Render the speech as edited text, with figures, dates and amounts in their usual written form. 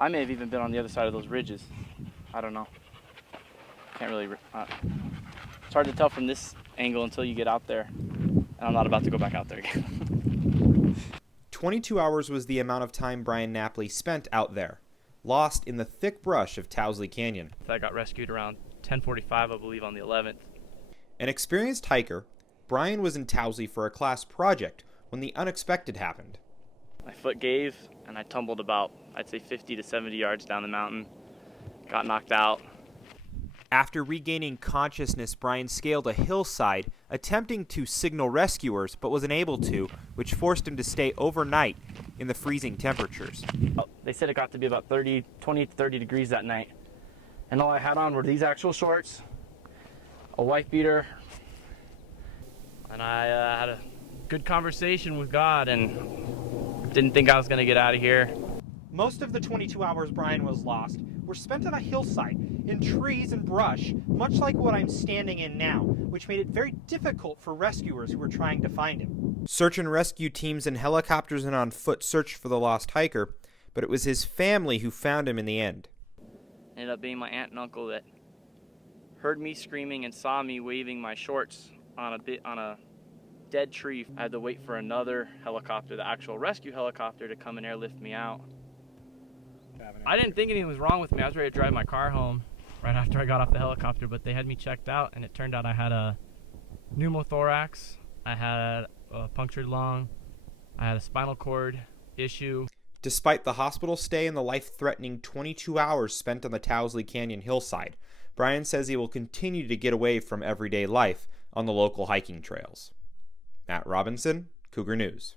I may have even been on the other side of those ridges. I don't know. Can't really, it's hard to tell from this angle until you get out there. And I'm not about to go back out there again. 22 hours was the amount of time Brian Napoli spent out there, lost in the thick brush of Towsley Canyon. I got rescued around 10:45, I believe, on the 11th. An experienced hiker, Brian was in Towsley for a class project when the unexpected happened. My foot gave, and I tumbled about, I'd say 50 to 70 yards down the mountain. Got knocked out. After regaining consciousness, Brian scaled a hillside, attempting to signal rescuers, but was unable to, which forced him to stay overnight in the freezing temperatures. They said it got to be about 20 to 30 degrees that night. And all I had on were these actual shorts, a wife beater, and I had a good conversation with God and didn't think I was going to get out of here. Most of the 22 hours Brian was lost were spent on a hillside, in trees and brush, much like what I'm standing in now, which made it very difficult for rescuers who were trying to find him. Search and rescue teams and helicopters and on foot searched for the lost hiker, but it was his family who found him in the end. It ended up being my aunt and uncle that heard me screaming and saw me waving my shorts on a dead tree. I had to wait for another helicopter, the actual rescue helicopter, to come and airlift me out. I didn't think anything was wrong with me. I was ready to drive my car home right after I got off the helicopter, but they had me checked out, and it turned out I had a pneumothorax, I had a punctured lung, I had a spinal cord issue. Despite the hospital stay and the life-threatening 22 hours spent on the Towsley Canyon hillside, Brian says he will continue to get away from everyday life on the local hiking trails. Matt Robinson, Cougar News.